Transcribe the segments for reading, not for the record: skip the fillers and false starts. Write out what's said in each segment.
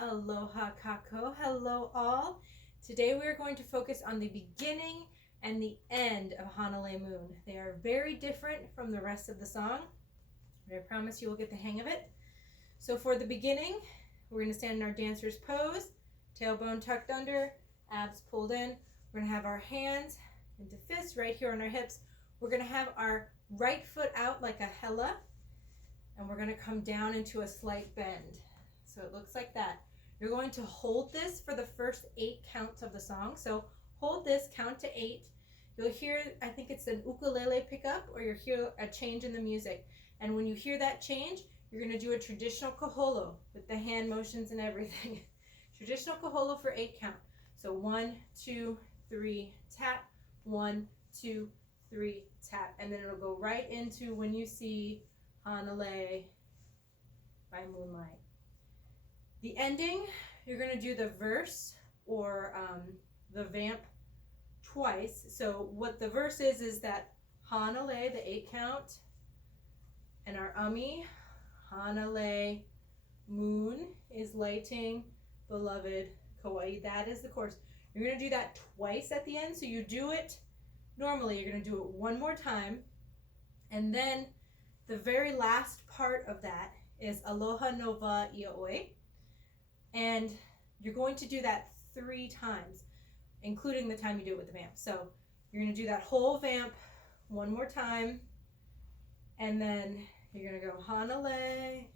Aloha Kākou. Hello all. Today we are going to focus on the beginning and the end of Hanalei Moon. They are very different from the rest of the song, but I promise you will get the hang of it. So for the beginning, we're going to stand in our dancer's pose, tailbone tucked under, abs pulled in. We're going to have our hands into fists right here on our hips. We're going to have our right foot out like a hela, and we're going to come down into a slight bend. So it looks like that. You're going to hold this for the first 8 counts of the song. So hold this, count to 8. You'll hear, I think it's an ukulele pickup, or you'll hear a change in the music. And when you hear that change, you're going to do a traditional kaholo with the hand motions and everything. Traditional kaholo for 8 count. So 1, 2, 3, tap. 1, 2, 3, tap. And then it'll go right into when you see Hanalei by moonlight. The ending, you're going to do the verse or the vamp twice. So what the verse is that Hanalei, the 8 count, and our Hanalei Moon is lighting, beloved Kauai. That is the chorus. You're going to do that twice at the end. So you do it normally. You're going to do it one more time. And then the very last part of that is Aloha Nova Iaoi. And you're going to do that 3 times, including the time you do it with the vamp. So you're going to do that whole vamp one more time. And then you're going to go Hanalei,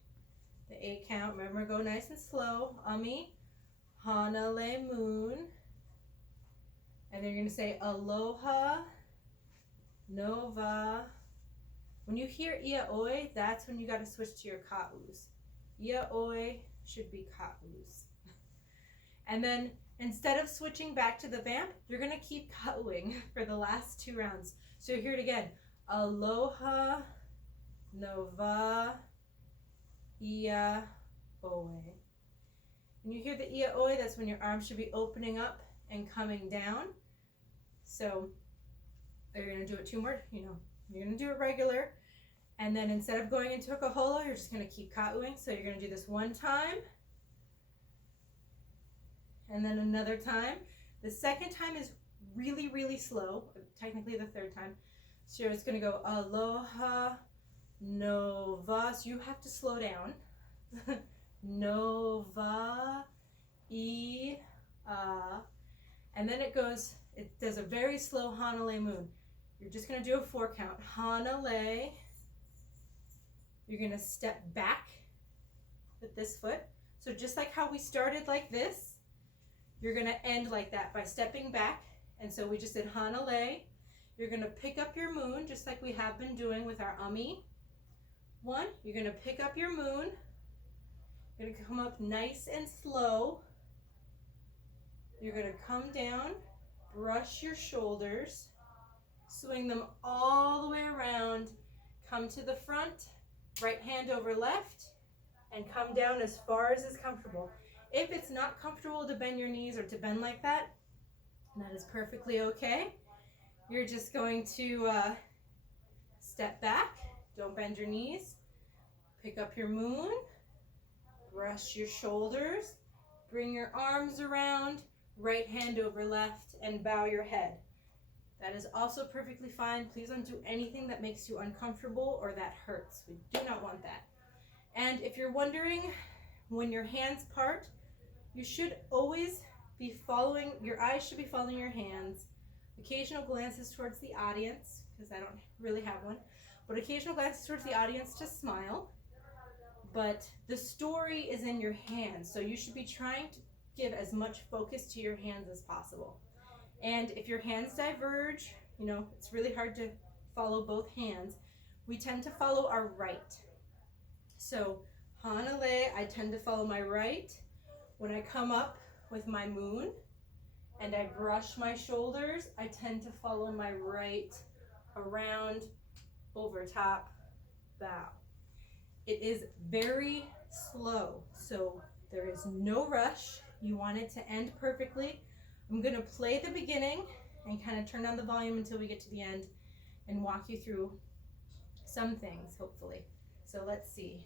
the 8 count. Remember, go nice and slow. Hanalei Moon. And then you're going to say Aloha Nova. When you hear Iaoi, that's when you got to switch to your ka'us. Iaoi should be ka'us. And then instead of switching back to the vamp, you're going to keep ka'uing for the last 2 rounds. So hear it again. Aloha Nova Iaoi. When you hear the Iaoi, that's when your arms should be opening up and coming down. So you're going to do it 2 more, you're going to do it regular. And then instead of going into a kaholo, you're just going to keep ka'uing. So you're going to do this 1 time. And then another time. The second time is really, really slow. Technically the 3rd time. So it's going to go Aloha Nova. So you have to slow down. Nova I. And then it does a very slow Hanalei Moon. You're just going to do a 4 count. Hanalei. You're going to step back with this foot. So just like how we started like this, you're going to end like that by stepping back. And so we just did Hanalei. You're going to pick up your moon just like we have been doing with our 1. You're going to pick up your moon. You're going to come up nice and slow. You're going to come down, brush your shoulders, swing them all the way around, come to the front, right hand over left, and come down as far as is comfortable. If it's not comfortable to bend your knees or to bend like that, that is perfectly okay. You're just going to step back, don't bend your knees, pick up your moon, brush your shoulders, bring your arms around, right hand over left, and bow your head. That is also perfectly fine. Please don't do anything that makes you uncomfortable or that hurts. We do not want that. And if you're wondering, when your hands part, you should always be following, your eyes should be following your hands. Occasional glances towards the audience, because I don't really have one, but occasional glances towards the audience to smile. But the story is in your hands, so you should be trying to give as much focus to your hands as possible. And if your hands diverge, it's really hard to follow both hands. We tend to follow our right. So Hanalei, I tend to follow my right. When I come up with my moon and I brush my shoulders, I tend to follow my right around, over top, bow. It is very slow, so there is no rush. You want it to end perfectly. I'm going to play the beginning and kind of turn down the volume until we get to the end and walk you through some things, hopefully. So let's see.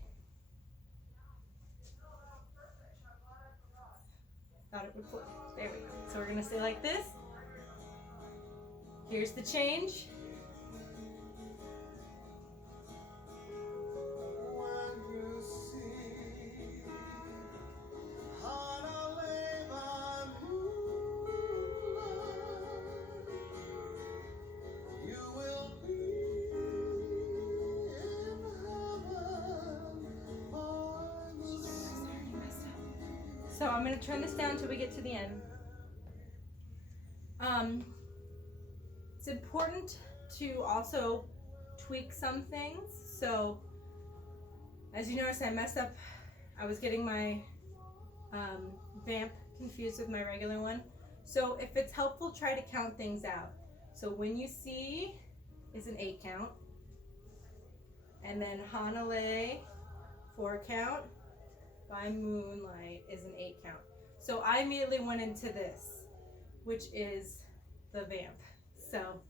Thought it would flow. There we go. So we're gonna stay like this. Here's the change. So I'm going to turn this down until we get to the end. It's important to also tweak some things. So as you notice, I messed up. I was getting my vamp confused with my regular one. So if it's helpful, try to count things out. So when you see is an 8 count. And then Hanalei, 4 count. By moonlight is an 8 count. So I immediately went into this, which is the vamp. So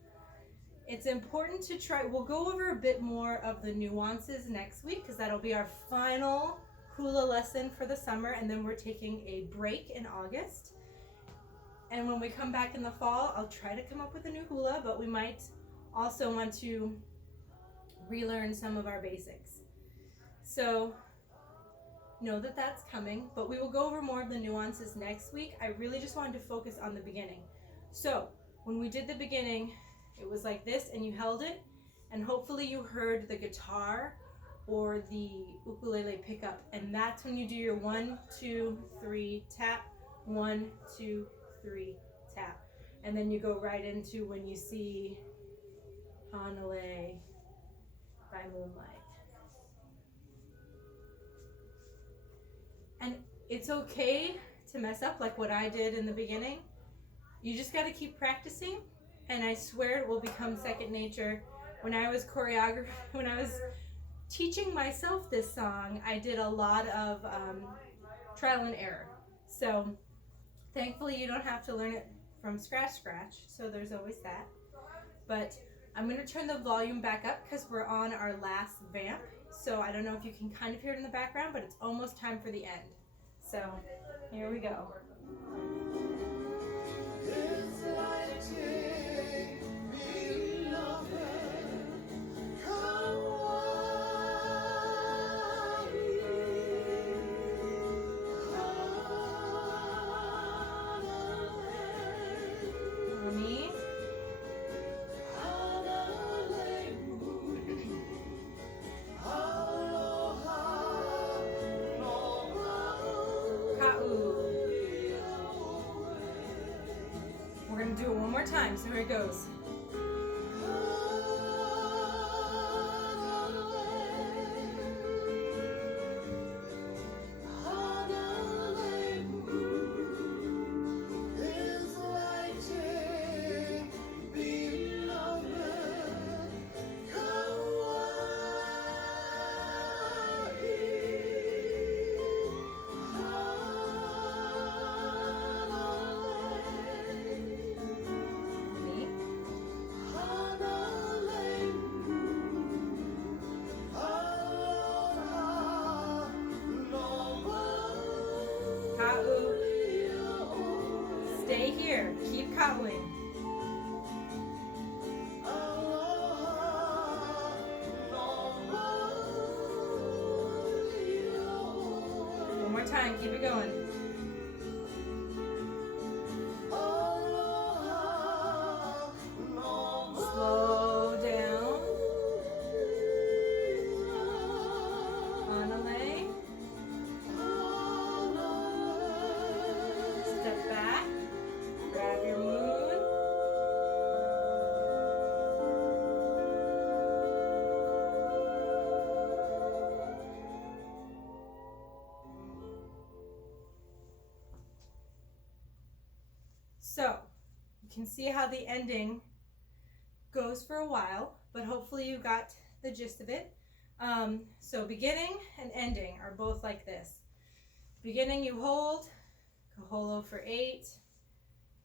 it's important to try. We'll go over a bit more of the nuances next week because that'll be our final hula lesson for the summer, and then we're taking a break in August. And when we come back in the fall, I'll try to come up with a new hula, but we might also want to relearn some of our basics. So know that that's coming, but we will go over more of the nuances next week. I really just wanted to focus on the beginning. So when we did the beginning, it was like this, and you held it, and hopefully you heard the guitar or the ukulele pickup, and that's when you do your 1, 2, 3 tap, 1, 2, 3 tap, and then you go right into when you see Hanalei by moonlight. And it's okay to mess up like what I did in the beginning. You just got to keep practicing, and I swear it will become second nature. When I was teaching myself this song, I did a lot of trial and error. So thankfully you don't have to learn it from scratch, so there's always that. But I'm going to turn the volume back up because we're on our last vamp. So I don't know if you can kind of hear it in the background, but it's almost time for the end. So here we go. We're going to do it one more time, so here it goes. Stay here. Keep cuddling. One more time. Keep it going. Slow down. Hanalei. Step back. Grab your moon. So, you can see how the ending goes for a while, but hopefully you got the gist of it. So beginning and ending are both like this. Beginning you hold, kaholo for 8.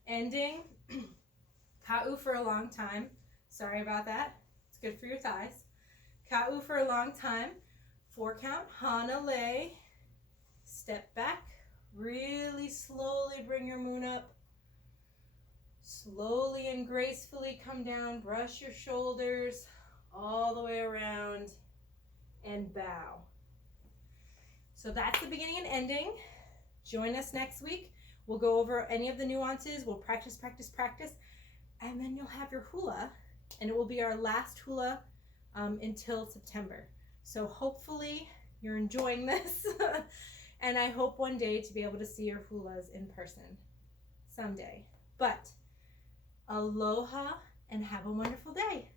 Ending, ka'u for a long time. Sorry about that. It's good for your thighs. Ka'u for a long time. 4 count. Hanalei. Step back. Really slowly slowly bring your moon up. Slowly and gracefully come down, brush your shoulders all the way around, and bow. So that's the beginning and ending. Join us next week. We'll go over any of the nuances. We'll practice, practice, practice, and then you'll have your hula, and it will be our last hula until September. So hopefully you're enjoying this, and I hope one day to be able to see your hulas in person someday. But aloha and have a wonderful day.